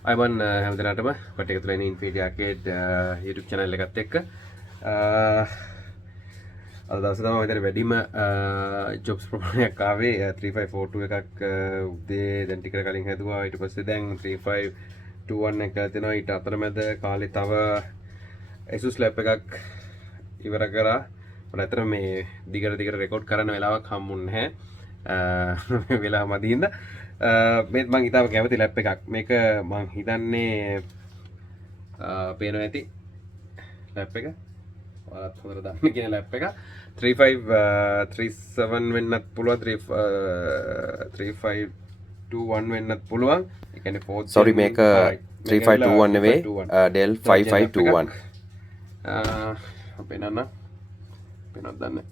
අයිබන් හැමදෙනාටම කොට එකතු වෙන ඉන්ෆිනිටි ආකේඩ් YouTube channel එකත් එක්ක අද දවසේ තමයි මම වැඩිම ජොබ්ස් ප්‍රොපෝසලයක් ආවේ 3542 එකක් උදේ දැන් ටිකට කලින් හැදුවා ඊට පස්සේ දැන් 3521 එක තියෙනවා ඊට අතරමැද කාලේ තව Asus lab එකක් ඉවර කරා මට අතර මේ දිගට රෙකෝඩ් කරන්න වෙලාවක් හම්බුන්නේ නැහැ වෙලාව මදින්ද මේත් මං ඉතාම කැමති ලැප් එකක් මේක මං හිතන්නේ පේනවා ඇති ලැප් එක ඔයාලත් හොඳට දන්න කියන ලැප් එක 3537 වෙන්නත් පුළුවන් 3521 වෙන්නත් පුළුවන් ඒ කියන්නේ 4 sorry මේක 3521 නෙවෙයි Dell 5521 අපේ නන්න පේනවද දන්නේ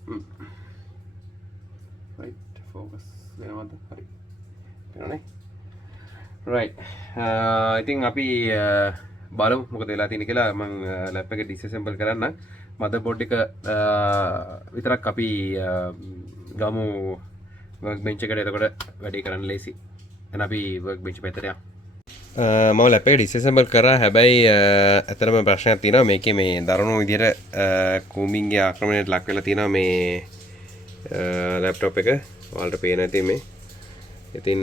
right focus වෙනවද හරි right ඉතින් අපි බලමු මොකද වෙලා තියෙන්නේ කියලා මම ලැප් එක ඩිසැසෙම්බල් කරන්න මදර්බෝඩ් එක විතරක් අපි ගමු වර්ක් බෙන්ච් එකට එතකොට වැඩේ කරන්න ලේසි එහෙනම් අපි වර්ක් බෙන්ච් පැත්තට යමු මම ලැප් එක ඩිසැසෙම්බල් කරා හැබැයි ඇත්තටම ප්‍රශ්නයක් තියෙනවා මේකේ මේ දරුණු විදිහට කූමින්ගේ ආක්‍රමණයට ලක් වෙලා තියෙනවා මේ ලැප්ටොප් එක ඔයාලට පේන ඇති මේ ඉතින්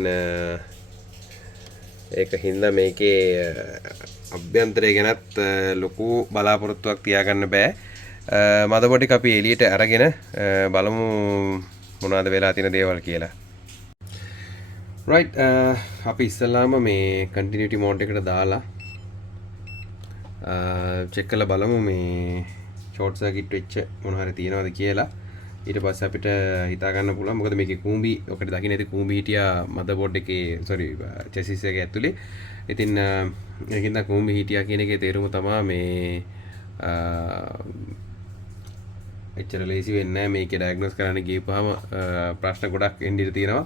ඒක හින්දා මේකේ අභ්‍යන්තරය ගැනත් ලොකු බලාපොරොත්තුවක් තියාගන්න බෑ මදබෝඩ් එක අපි එළියට අරගෙන බලමු මොනවද වෙලා තියෙන දේවල් කියලා right අපි ඉස්සෙල්ලාම මේ continuity mode එකට දාලා check කරලා බලමු මේ short circuit වෙච්ච මොන හරි තියෙනවද කියලා ඊට පස්සේ අපිට හිතා ගන්න පුළුවන් මොකද මේකේ කූඹි ඔකට දකින්න ඇති කූඹි හිටියා මදර්බෝඩ් එකේ sorry chassis එකේ ඇතුලේ ඉතින් ඒකින්ද කූඹි හිටියා කියන එකේ තේරුම තමයි මේ එච්චර ලේසි වෙන්නේ නැහැ මේකේ ඩයග්නොස් කරන්න ගියපුවාම ප්‍රශ්න ගොඩක් එන්න ඉඩ තියෙනවා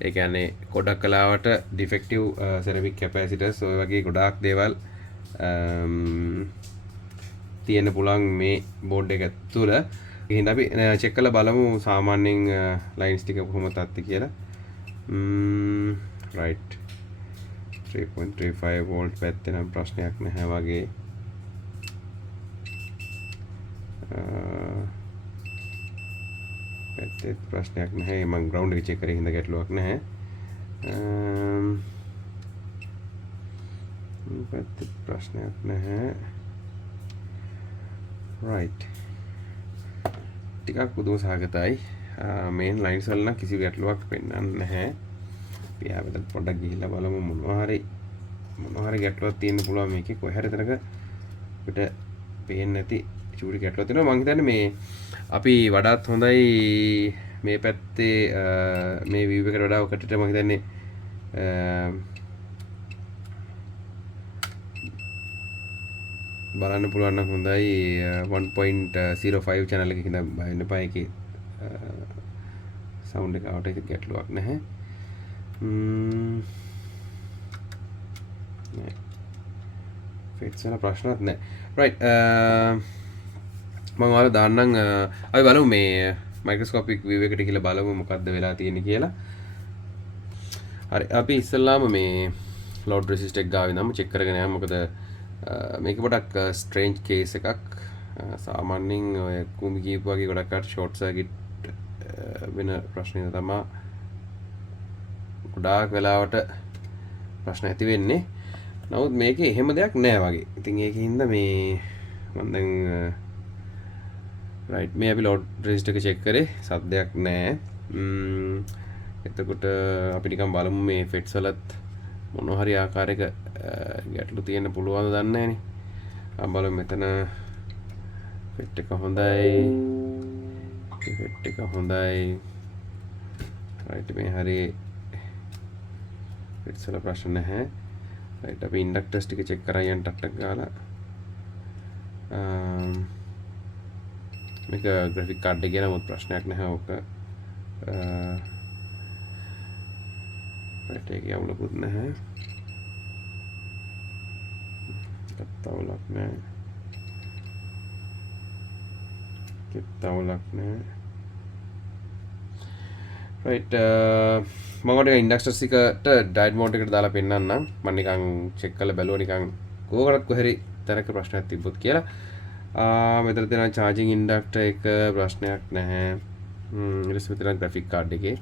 ඒ කියන්නේ ගොඩක් කලාවට ඩිෆෙක්ටිව් සෙරමික් කැපැසිටර්ස් ඔය වගේ ගොඩාක් දේවල් තියෙන්න පුළුවන් මේ බෝඩ් එක තුළ එහෙනම් අපි චෙක් කරලා බලමු සාමාන්‍යයෙන් ලයින්ස් ටික කොහොමද තත්ති කියලා right 3.35 වෝල්ට් පැත්තේ නම් ප්‍රශ්නයක් නැහැ වගේ පැත්තේ ප්‍රශ්නයක් නැහැ මම ග්‍රවුන්ඩ් එක චෙක් කරේ හින්දා ගැටලුවක් නැහැ පැත්තේ ප්‍රශ්නයක් නැහැ right ටිකක් පුදුම සහගතයි මේන් ලයින්ස් වල නම් කිසි ගැටලුවක් වෙන්නන්නේ නැහැ අපි ආවෙත් පොඩ්ඩක් ගිහිල්ලා බලමු මොනවා හරි ගැටලුවක් තියෙන්න පුළුවන් මේකේ කොහේ හරි තැනක අපිට පේන්නේ නැති චූටි ගැටලුවක් තියෙනවා මම හිතන්නේ මේ අපි වඩාත් හොඳයි මේ පැත්තේ මේ view එකට වඩා ඔකට මම හිතන්නේ බලන්න පුළුවන් නම් හොඳයි 1.05 channel එකකින් ඉඳන් බහින්න එපා ඒකේ sound එක ආවට ඒක ගැටලුවක් නැහැ නෑ ෆිට්ස් වල ප්‍රශ්නත් නැහැ right මම ඔයාලා දාන්නම් අපි බලමු මේ මයික්‍රොස්කෝපික් view එකට කියලා බලමු මොකද්ද වෙලා තියෙන්නේ කියලා හරි අපි ඉස්සෙල්ලාම මේ load resist එක ගාව ඉඳන්ම check කරගෙන යමු මොකද මේක ගොඩක් ස්ට්‍රේන්ජ් කේස් එකක් සාමාන්‍යයෙන් ඔය කුඹි කීප වගේ ගොඩක් අර ෂෝට් සර්කිට් වෙන ප්‍රශ්න තමයි ගොඩාක් වෙලාවට ප්‍රශ්න ඇති වෙන්නේ නමුත් මේකේ එහෙම දෙයක් නෑ වගේ ඉතින් ඒකින්ද මේ මම දැන් රයිට් මේ අපි ලෝඩ් රෙසිස්ටර් එක චෙක් කරේ සද්දයක් නෑ එතකොට අපි නිකන් බලමු මේ ෆෙට්ස් වලත් මොන හරි ආකාරයක ගැටලු තියෙන්න පුළුවන්ද දන්නේ නැහැ නේ බලමු මෙතන ෆෙට් එක හොඳයි ෆෙට් එක හොඳයි රයිට් මේ හරි ෆෙට්ස් වල ප්‍රශ්න නැහැ රයිට් අපි ඉන්ඩක්ටර්ස් ටික චෙක් කරා යන් ටක් ගාලා මේක ග්‍රැෆික් කාඩ් එක ගැන මොකද ප්‍රශ්නයක් නැහැ ඕක රයිට් ඒක යමුලකුත් නැහැ තවලක් නැහැ තවලක් නැහැ right මම ඔයාලට ඉන්ඩක්ටර්ස් එකට ඩයට් මෝඩ් එකට දාලා පෙන්නන්නම්. මම නිකන් චෙක් කරලා බැලුවා නිකන් කෝකටත් කොහරි තැනක ප්‍රශ්නයක් තිබ්බොත් කියලා. මෙතන තියෙනවා charging inductor එක ප්‍රශ්නයක් නැහැ. ඊට පස්සේ මෙතන graphic card එකේ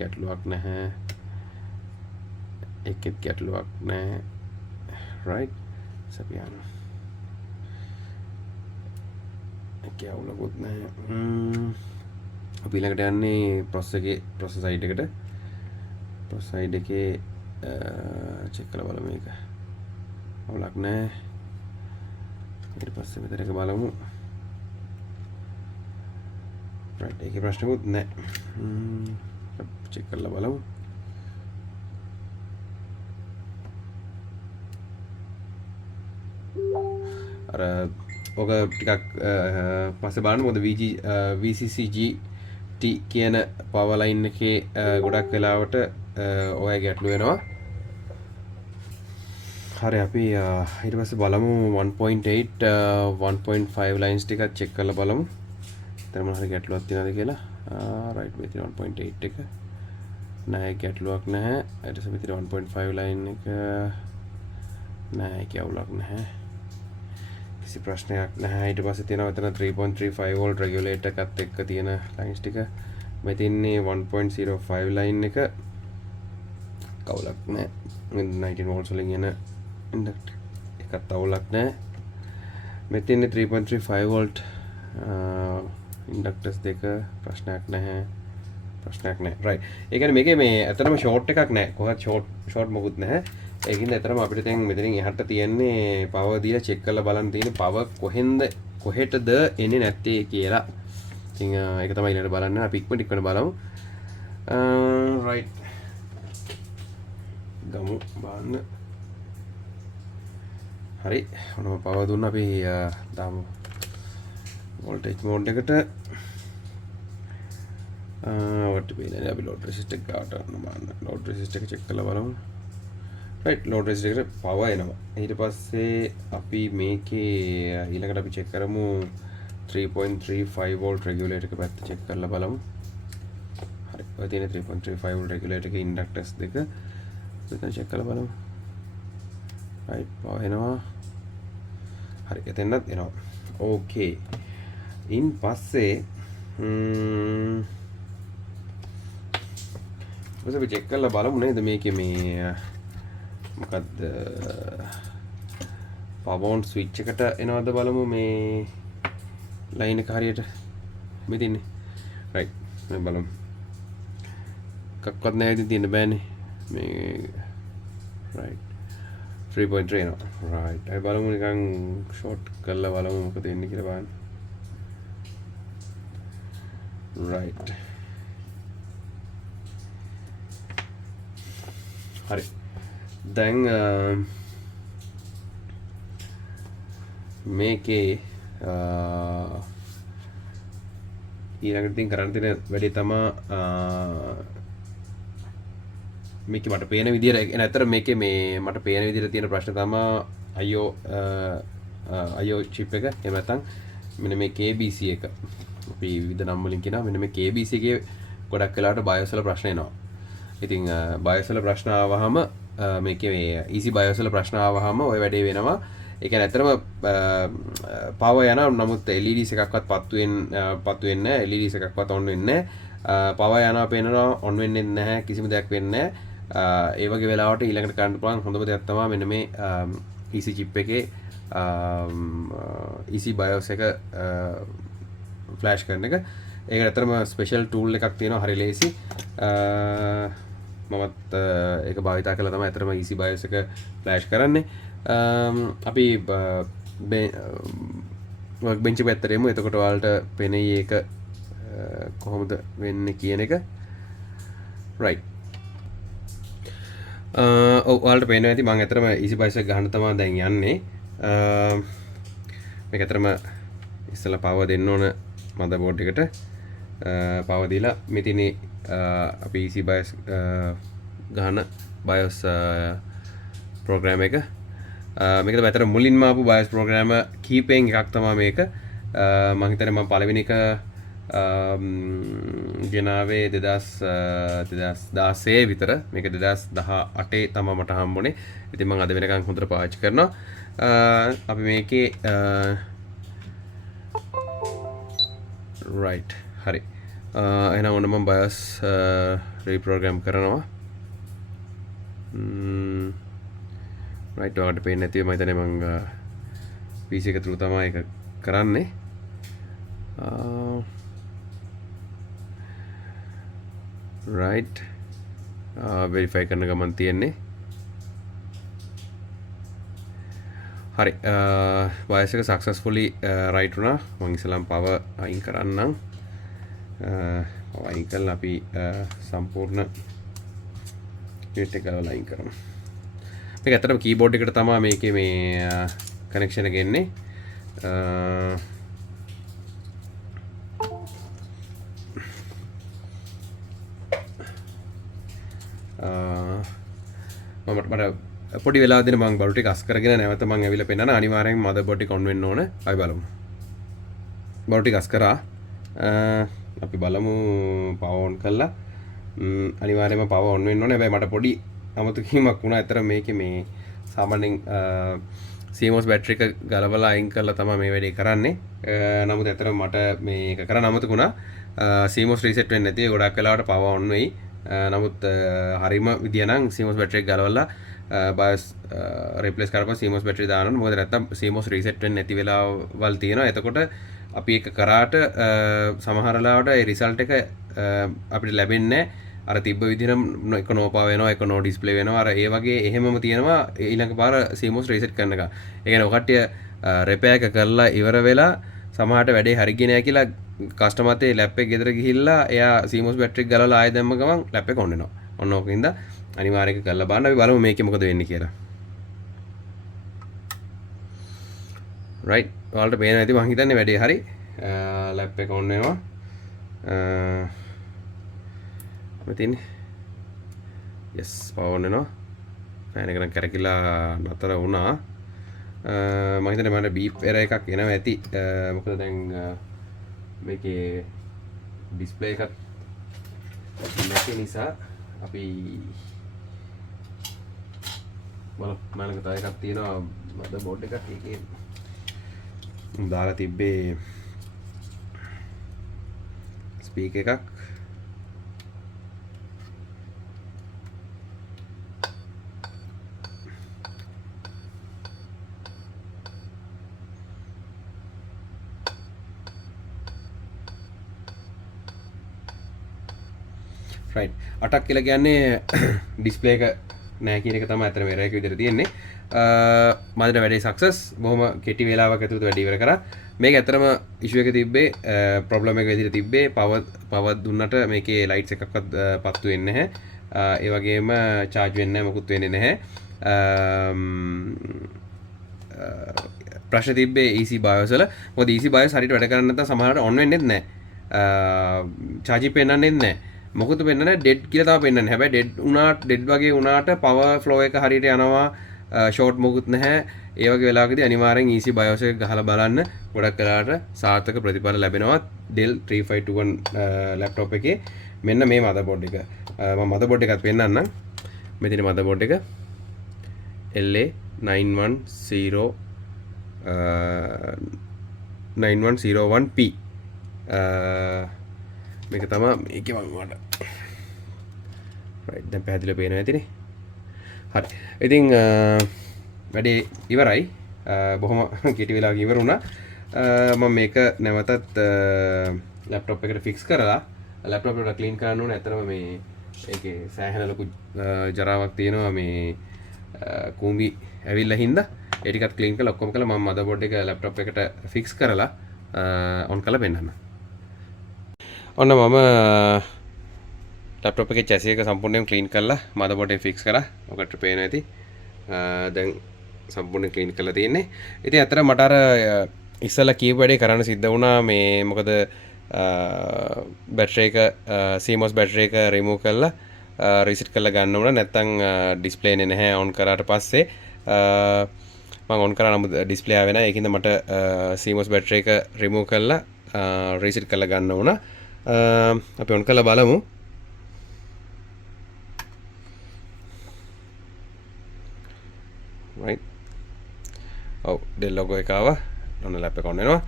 ගැටලුවක් නැහැ. එකෙත් ගැටලුවක් නැහැ. right සපියාන එකේ අවුලකුත් නැහැ. අපි ළඟට යන්නේ process side එකට. process side එකේ check කරලා බලමු මේක. අවුලක් නැහැ. ඊට පස්සේ මෙතන එක බලමු. right ඒකේ ප්‍රශ්නකුත් නැහැ. check කරලා බලමු. අර ඔක ටිකක් පස්සේ බලන්න මොකද VCCG-T කියන power line එකේ ගොඩක් වෙලාවට ඔය ගැටලු වෙනවා. හරි අපි ඊට පස්සේ බලමු 1.8 1.5 lines ටිකක් check කරලා බලමු. එතන මොන හරි ගැටලුවක් තියෙනවද කියලා. right මේ තියෙන 1.8 එක. නැහැ ගැටලුවක් නැහැ. ඊට පස්සේ මේ තියෙන 1.5 line එක නැහැ ඒකේ අවුලක් නැහැ. කිසි ප්‍රශ්නයක් නැහැ. ඊට පස්සේ තියෙනවා එතන 3.35 volt regulator එකත් එක්ක තියෙන lines ටික. මේ තින්නේ 1.05 line එක කවුලක් නැහැ. 19 volts වලින් එන inductor එකත් අවුලක් නැහැ. මේ තින්නේ 3.35 volt inductors දෙක ප්‍රශ්නයක් නැහැ. right ඒ කියන්නේ මේකේ මේ ඇත්තටම short එකක් නැහැ. කොහොමද short මොකුත් නැහැ. ඒකින්ද ඇත්තටම අපිට දැන් මෙතනින් එහාට තියෙන්නේ power දීලා check කරලා බලන්න තියෙන්නේ power කොහෙටද එන්නේ නැත්තේ කියලා. ඉතින් ඒක තමයි ඊළඟට බලන්න. අපි ඉක්මනට බලමු. right ගමු බලන්න. හරි ඔන්නම power දුන්නා අපි දාමු voltage mode එකට. what වෙන්නේ අපි load resistor එක ගාවට බලන්න. load resistor එක check කරලා බලමු. right load resistor එකට power එනවා. ඊට පස්සේ අපි මේකේ ඊළඟට අපි check කරමු 3.35 volt regulator එක පැත්ත check කරලා බලමු. හරි ඔය තියෙන 3.35 volt regulator එකේ inductors දෙක මෙතන check කරලා බලමු. right power එනවා. හරි එතනත් එනවා. okay ඉන් පස්සේ අපි check කරලා බලමු නේද මේකේ මේ මොකද්ද power on switch එකට එනවද බලමු මේ line එක හරියට මේ තින්නේ. right මේ බලමු. කක්වත් නැහැ ඉතින් තියෙන්න බෑනේ. මේ right 3.3 එනවා. right අපි බලමු නිකන් short කරලා බලමු මොකද එන්නේ කියලා බලන්න. right හරි දැන් මේකේ ඊළඟට ඉතින් කරන්න තියෙන වැඩේ තමයි මේක මට පේන විදියට නැත්තර මේකේ මේ මට පේන විදියට තියෙන ප්‍රශ්න තමයි IO chip එක එහෙම නැත්නම් මෙන්න මේ KBC එක අපි විවිධ නම් වලින් කියනවා මෙන්න මේ KBC එකේ ගොඩක් වෙලාවට BIOS වල ප්‍රශ්න එනවා. ඉතින් BIOS වල ප්‍රශ්න ආවහම මේකේ මේ easy BIOS වල ප්‍රශ්න ආවහම ওই වැඩේ වෙනවා. ඒ කියන්නේ ඇත්තටම power යනවා නමුත් LEDs එකක්වත් පත්තු වෙන්නේ නැහැ. LEDs එකක්වත් on වෙන්නේ නැහැ. power යනවා පේනවා on වෙන්නේ නැහැ. කිසිම දෙයක් වෙන්නේ නැහැ. ඒ වගේ වෙලාවට ඊළඟට කරන්න පුළුවන් හොඳම දෙයක් තමයි මෙන්න මේ EC chip එකේ EC BIOS එක ෆ්ලෑෂ් කරන එක. ඒකට ඇත්තටම ස්පෙෂල් ටූල් එකක් තියෙනවා හරි ලේසි. මමත් ඒක භාවිතා කරලා තමයි ඇත්තටම EC BIOS එක ෆ්ලෑෂ් කරන්නේ. අපි workbench එක පැත්තට එමු. එතකොට ඔයාලට පෙනෙයි ඒක කොහොමද වෙන්නේ කියන එක. right ඔයාලට පේනවා ඇති මම ඇත්තටම EC BIOS එක ගහන්න තමයි දැන් යන්නේ. මේක ඇත්තටම ඉස්සෙල්ලා power දෙන්න ඕන motherboard එකට. power දීලා මෙතන අපි EC BIOS ගහන BIOS program එක. මේක තමයි අතර මුලින්ම ආපු BIOS program කීපෙන් එකක් තමයි මේක. මම හිතන්නේ මම පළවෙනි එක ගෙනාවේ 2016 විතර. මේක 2018 තමයි මට හම්බුනේ. ඉතින් මම අද වෙනකන් හොඳට පාවිච්චි කරනවා. අපි මේකේ right හරි. එහෙනම් ඔන්න මම BIOS reprogram කරනවා. right ඔයාලට පේන්නේ නැතිව මම හිතන්නේ මම PC එක තුල තමයි ඒක කරන්නේ. right verify කරන ගමන් තියෙන්නේ. හරි BIOS එක successfully write වුණා. මම ඉස්සෙල්ලාම power අයින් කරන්නම්. අයින් කළා අපි සම්පූර්ණ unit එක ගලවලා අයින් කරමු. මේක ඇත්තටම keyboard එකට තමයි මේකේ මේ connection එක එන්නේ. මට පොඩි වෙලාවදී මම බරු ටික අස් කරගෙන නැවත මම ඇවිල්ලා පෙන්නන අනිවාර්යෙන් මදර්බෝඩ් එක ඔන් වෙන්න ඕන. අපි බලමු. බරු ටික අස් කරා. අපි බලමු power on කළා. අනිවාර්යයෙන්ම power on වෙන්න ඕනේ. හැබැයි මට පොඩි අමතකීමක් වුණා. ඇත්තට මේකේ මේ සාමාන්‍යයෙන් CMOS බැටරි එක ගලවලා අයින් කරලා තමයි මේ වැඩේ කරන්නේ. නමුත් ඇත්තට මට මේක කරන්න අමතක වුණා. CMOS reset වෙන්නේ නැති. ගොඩක් වෙලාවට power on වෙයි. නමුත් හරිම විදිය නම් CMOS බැටරි එක ගලවලා BIOS replace කරපුවා CMOS බැටරි දානවා. මොකද නැත්තම් CMOS reset වෙන්නේ නැති වෙලාවල් තියෙනවා. එතකොට අපි ඒක කරාට සමහර වෙලාවට ඒ result එක අපිට ලැබෙන්නේ අර තිබ්බ විදිහටම එක නෝපා වෙනවා, එක නෝ ඩිස්ප්ලේ වෙනවා. අර ඒ වගේ එහෙමම තියෙනවා ඊළඟ පාර CMOS reset කරන එක. ඒ කියන්නේ ඔකට්ටිය repair එක කරලා ඉවර වෙලා සමහරට වැඩේ හරි ගියේ නැහැ කියලා කස්ටමර්ට ඒ ලැප් එක ගෙදර ගිහිල්ලා එයා CMOS බැටරි එක ගලවලා ආයෙ දැම්ම ගමන් ලැප් එක ඔන් වෙනවා. ඔන්න ඕකින්ද අනිවාර්යයෙන් කරලා බලන්න. අපි බලමු මේකේ මොකද වෙන්නේ කියලා. right ඔයාලට පේනවා ඇති මම හිතන්නේ වැඩේ හරි. ලැප් එක ඔන් වෙනවා. මෙතින් yes power on වෙනවා. ෆෑන් එක නම් කරකිලා නතර වුණා. මම හිතන්නේ මට beep error එකක් එනවා ඇති. මොකද දැන් මේකේ ඩිස්ප්ලේ එකක් නැති නිසා අපි බලමු. මම තව එකක් තියෙනවා මදර්බෝඩ් එකක් ඒකේ දාලා තිබ්බේ ස්පීකර් එකක්. right 8ක් කියලා කියන්නේ ඩිස්ප්ලේ එක නෑ කියන එක තමයි අතන වෙරේක විදිහට තියෙන්නේ. මම වැඩේ සක්සස් බොහොම කෙටි වේලාවක් ඇතුළත වැඩේ ඉවර කරා. මේක ඇත්තටම ඉෂුව එක තිබ්බේ ප්‍රොබ්ලම් එක විදිහට තිබ්බේ පවර් දුන්නට මේකේ ලයිට්ස් එකක්වත් පත්තු වෙන්නේ නැහැ. ඒ වගේම charge වෙන්නේ නැහැ, මොකුත් වෙන්නේ නැහැ. ප්‍රශ්න තිබ්බේ EC BIOS වල. මොකද EC BIOS හරියට වැඩ කරන්නේ නැත්නම් සමහරවිට on වෙන්නේ නැහැ. charge පෙන්නන්නේ නැහැ. මොකද පෙන්නන්නේ ඩෙඩ් කියලා තමයි පෙන්නන්නේ. හැබැයි ඩෙඩ් වගේ වුණාට power flow එක හරියට යනවා. ෂෝට් මොකුත් නැහැ. ඒ වගේ වෙලාවකදී අනිවාර්යෙන් EC BIOS එක ගහලා බලන්න. ගොඩක් වෙලාවට සාර්ථක ප්‍රතිඵල ලැබෙනවා. Dell 3521 laptop එකේ මෙන්න මේ motherboard එක. මම motherboard එකත් පෙන්නන්නම්. මෙතන motherboard එක LA-9101P. මේක තමයි මේකේ මම වඩ right දැන් පැහැදිලිව පේනවා ඇතිනේ. හරි. ඉතින් වැඩේ ඉවරයි. බොහොම කෙටි වෙලාවක ඉවර වුණා. මම මේක නැවතත් ලැප්ටොප් එකට ෆික්ස් කරලා ලැප්ටොප් එක ක්ලීන් කරන්න ඕනේ. ඇත්තටම මේ ඒකේ සෑහෙන ලොකු ජරාවක් තියෙනවා මේ කූඹි ඇවිල්ලා හින්දා. ඒ ටිකත් ක්ලීන් කරලා ඔක්කොම කළා. මම මදර්බෝඩ් එක ලැප්ටොප් එකට ෆික්ස් කරලා ඔන් කරලා පෙන්නන්න. ඔන්න මම ලැප්ටොප් එකේ chassis එක සම්පූර්ණයෙන් ක්ලීන් කරලා මදර්බෝඩ් එක ෆික්ස් කරා. ඔකට පේනවා ඇති. දැන් සම්පූර්ණයෙන් ක්ලීන් කරලා තියෙන්නේ. ඉතින් අතට මට අර ඉස්සෙල්ලා කීප වැඩේ කරන්න සිද්ධ වුණා මේ මොකද බැටරි එක CMOS බැටරි එක රිමූව් කරලා රීසෙට් කරලා ගන්න ඕන. නැත්නම් ඩිස්ප්ලේ එන්නේ නැහැ ඔන් කරාට පස්සේ. මම ඔන් කරා නමුත් ඩිස්ප්ලේ ආවේ නැහැ. ඒකින්ද මට CMOS බැටරි එක රිමූව් කරලා රීසෙට් කරලා ගන්න ඕන. අපි ඔන් කරලා බලමු. right ඔව් Dell logo එක ආවා. ඔන්න ලැප් එක ඔන් වෙනවා.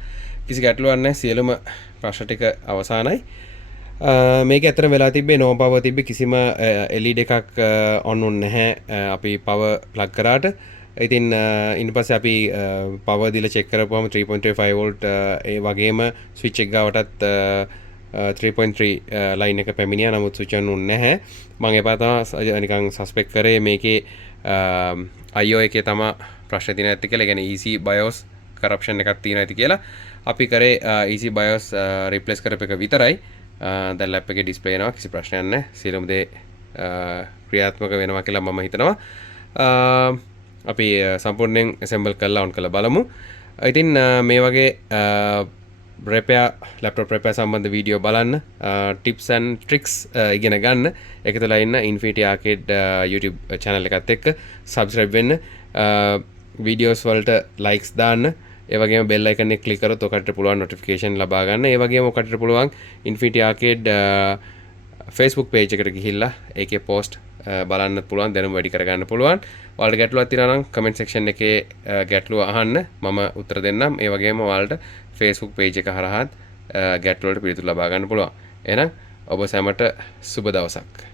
කිසි ගැටලුවක් නැහැ. සියලුම ප්‍රශ්න ටික අවසానයි. මේක ඇත්තට වෙලා තිබ්බේ no power තිබ්බේ කිසිම LED එකක් on වුන්නේ නැහැ. අපි power plug කරාට. ඉතින් ඊට පස්සේ අපි power දීලා check කරපුවම 3.35 volt ඒ වගේම switch එක ගාවටත් 3.3 line එක පැමිණියා. නමුත් switch on වුන්නේ නැහැ. මම එපා තමයි නිකන් suspect කරේ මේකේ IO එකේ තමයි ප්‍රශ්න තියෙන ඇත්ත කියලා. ඒ කියන්නේ EC BIOS corruption එකක් තියෙන ඇති කියලා. අපි කරේ EC BIOS replace කරපු එක විතරයි. දැන් ලැප් එකේ ඩිස්ප්ලේ එනවා. කිසි ප්‍රශ්නයක් නැහැ. සියලුම දේ ක්‍රියාත්මක වෙනවා කියලා මම හිතනවා. අපි සම්පූර්ණයෙන් assemble කරලා on කරලා බලමු. ඉතින් මේ වගේ laptop repair සම්බන්ධ වීඩියෝ බලන්න, tips and tricks ඉගෙන ගන්න. ඒක තුළ ඉන්න Infinity Arcade YouTube channel එකත් එක්ක subscribe වෙන්න. videos වලට likes දාන්න. ඒ වගේම bell icon එක click කරොත් ඔකට පුළුවන් notification ලබා ගන්න. ඒ වගේම ඔකට පුළුවන් Infinity Arcade Facebook page එකට ගිහිල්ලා ඒකේ post බලන්න පුළුවන්, දැනුම වැඩි කරගන්න පුළුවන්. ඔයාලට ගැටලුවක් තියෙනවා නම් comment section එකේ ගැටලුව අහන්න, මම උත්තර දෙන්නම්. ඒ වගේම ඔයාලට Facebook page එක හරහා ගැටලු වලට පිළිතුරු ලබා ගන්න පුළුවන්. එහෙනම් ඔබ සැමට සුබ දවසක්.